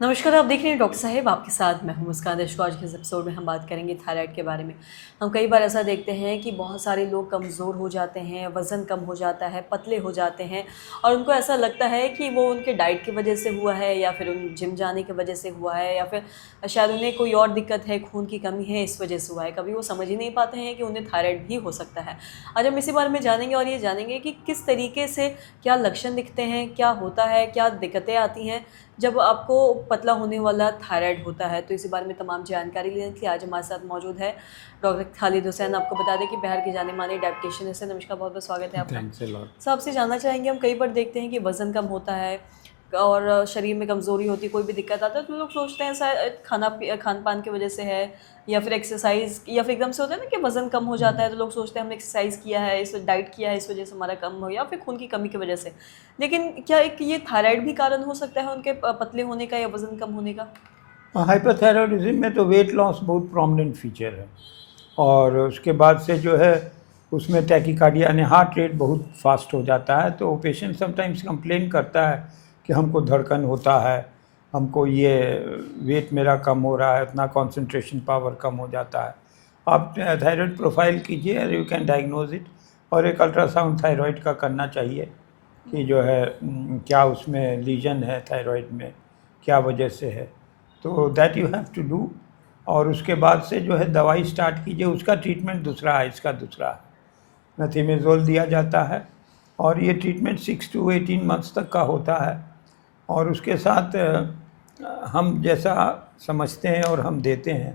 नमस्कार, आप देख रहे हैं डॉक्टर साहेब आपके साथ मैं हूं मुस्कान। दर्शकों, आज के इस एपिसोड में हम बात करेंगे थायराइड के बारे में। हम कई बार ऐसा देखते हैं कि बहुत सारे लोग कमज़ोर हो जाते हैं, वज़न कम हो जाता है, पतले हो जाते हैं और उनको ऐसा लगता है कि वो उनके डाइट की वजह से हुआ है या फिर उन जिम जाने की वजह से हुआ है या फिर शायद उन्हें कोई और दिक्कत है, खून की कमी है, इस वजह से हुआ है। कभी वो समझ ही नहीं पाते हैं कि उन्हें थायराइड भी हो सकता है। आज हम इसी बारे में जानेंगे और ये जानेंगे कि किस तरीके से क्या लक्षण दिखते हैं, क्या होता है, क्या दिक्कतें आती हैं जब आपको पतला होने वाला थायराइड होता है। तो इसी बारे में तमाम जानकारी लेने के लिए आज हमारे साथ मौजूद है डॉक्टर खालिद हुसैन। आपको बता दें कि बिहार के जाने माने डायटिशियन हैं। नमस्कार, बहुत बहुत स्वागत है आपका। Thanks a lot. सो आपसे जानना चाहेंगे, हम कई बार देखते हैं कि वज़न कम होता है और शरीर में कमज़ोरी होती है, कोई भी दिक्कत आता है तो लोग सोचते हैं शायद खान पान की वजह से है या फिर एक्सरसाइज या फिर एकदम से होता है ना कि वज़न कम हो जाता है तो लोग सोचते हैं हमने एक्सरसाइज किया है, इस डाइट किया है, इस वजह से हमारा कम हो या फिर खून की कमी की वजह से। लेकिन क्या एक ये थायराइड भी कारण हो सकता है उनके पतले होने का या वज़न कम होने का? हाइपरथायरॉयडिज्म में तो वेट लॉस बहुत प्रोमिनेंट फीचर है और उसके बाद से जो है उसमें टैकीकार्डिया यानी हार्ट रेट बहुत फास्ट हो जाता है। तो पेशेंट समटाइम्स कंप्लेन करता है कि हमको धड़कन होता है, हमको ये वेट मेरा कम हो रहा है, इतना कंसंट्रेशन पावर कम हो जाता है। आप थायराइड प्रोफाइल कीजिए और यू कैन डायग्नोज इट, और एक अल्ट्रासाउंड थायराइड का करना चाहिए कि जो है क्या उसमें लीजन है थायराइड में, क्या वजह से है। तो that you have to do. और उसके बाद से जो है दवाई स्टार्ट कीजिए। उसका ट्रीटमेंट दूसरा है, इसका दूसरा है। मेथिमेज़ोल दिया जाता है और ये ट्रीटमेंट 6 to 18 मंथ्स तक का होता है। और उसके साथ हम जैसा समझते हैं और हम देते हैं,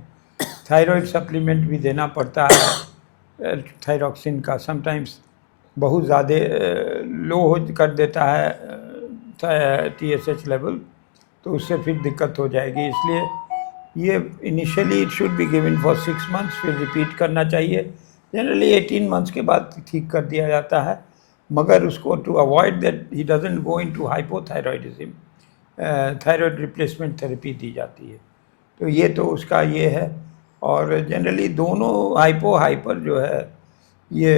थायराइड सप्लीमेंट भी देना पड़ता है। थायरॉक्सिन का समटाइम्स बहुत ज़्यादा लो हो कर देता है TSH लेवल, तो उससे फिर दिक्कत हो जाएगी। इसलिए ये initially it should be given for 6 months, फिर रिपीट करना चाहिए। जनरली 18 मंथ्स के बाद ठीक कर दिया जाता है, मगर उसको to avoid that he doesn't go into hypothyroidism, thyroid replacement therapy दी जाती है। तो ये तो उसका ये है। और जनरली दोनों हाइपो हाइपर जो है ये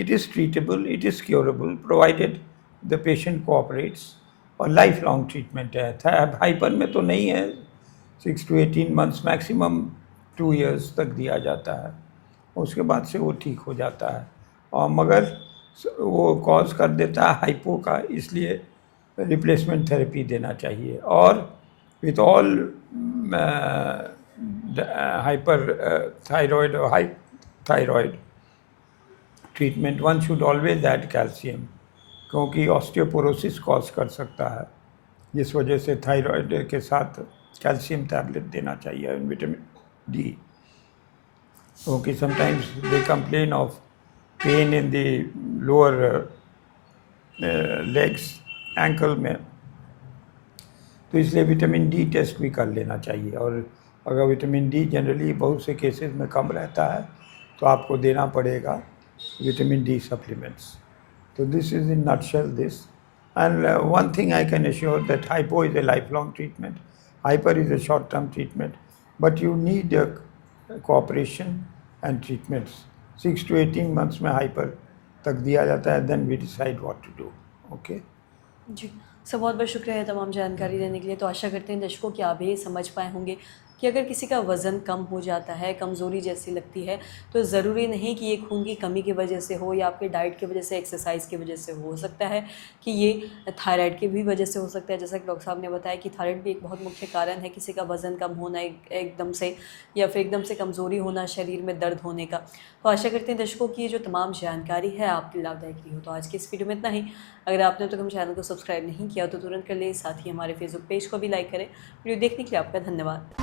it is treatable, it is curable provided the patient cooperates, और लाइफ लॉन्ग ट्रीटमेंट है। हाइपर में तो नहीं है, 6 to 18 मंथ्स, मैक्सिमम 2 ईयर्स तक दिया जाता है। उसके बाद से वो ठीक हो जाता है। और मगर वो कॉज कर देता है हाइपो का, इसलिए रिप्लेसमेंट थेरेपी देना चाहिए। और विथ ऑल हाइपर थायराइड और high thyroid treatment one should always add calcium, क्योंकि ऑस्टियोपोरोसिस कॉज कर सकता है, जिस वजह से थायराइड के साथ कैल्शियम टैबलेट देना चाहिए, विटामिन डी, क्योंकि sometimes they complain of pain in the lower legs, ankle में, तो इसलिए विटामिन डी टेस्ट भी कर लेना चाहिए। और अगर विटामिन डी जनरली बहुत से केसेस में कम रहता है तो आपको देना पड़ेगा vitamin D supplements. So this is in nutshell this. And one thing I can assure that hypo is a lifelong treatment, hyper is a short-term treatment, but you need cooperation and treatments. 6 to 18 months में hyper तक दिया जाता है, then we decide what to do. Okay? जी, sir बहुत बहुत शुक्रिया है तमाम जानकारी देने के लिए। तो आशा करते हैं दर्शकों कि आप भी समझ पाए होंगे कि अगर किसी का वज़न कम हो जाता है, कमज़ोरी जैसी लगती है, तो ज़रूरी नहीं कि ये खून की कमी की वजह से हो या आपके डाइट की वजह से, एक्सरसाइज की वजह से हो सकता है कि ये थायराइड की भी वजह से हो सकता है। जैसा कि डॉक्टर साहब ने बताया कि थायराइड भी एक बहुत मुख्य कारण है किसी का वज़न कम होना एकदम से या फिर एकदम से कमज़ोरी होना, शरीर में दर्द होने का। तो आशा करते हैं दर्शकों की ये जो तमाम जानकारी है आपके लाभदायक रही हो। तो आज की इस वीडियो में इतना ही। अगर आपने तो हम चैनल को सब्सक्राइब नहीं किया तो तुरंत कर लें, साथ ही हमारे फेसबुक पेज को भी लाइक करें। वीडियो देखने के लिए आपका धन्यवाद।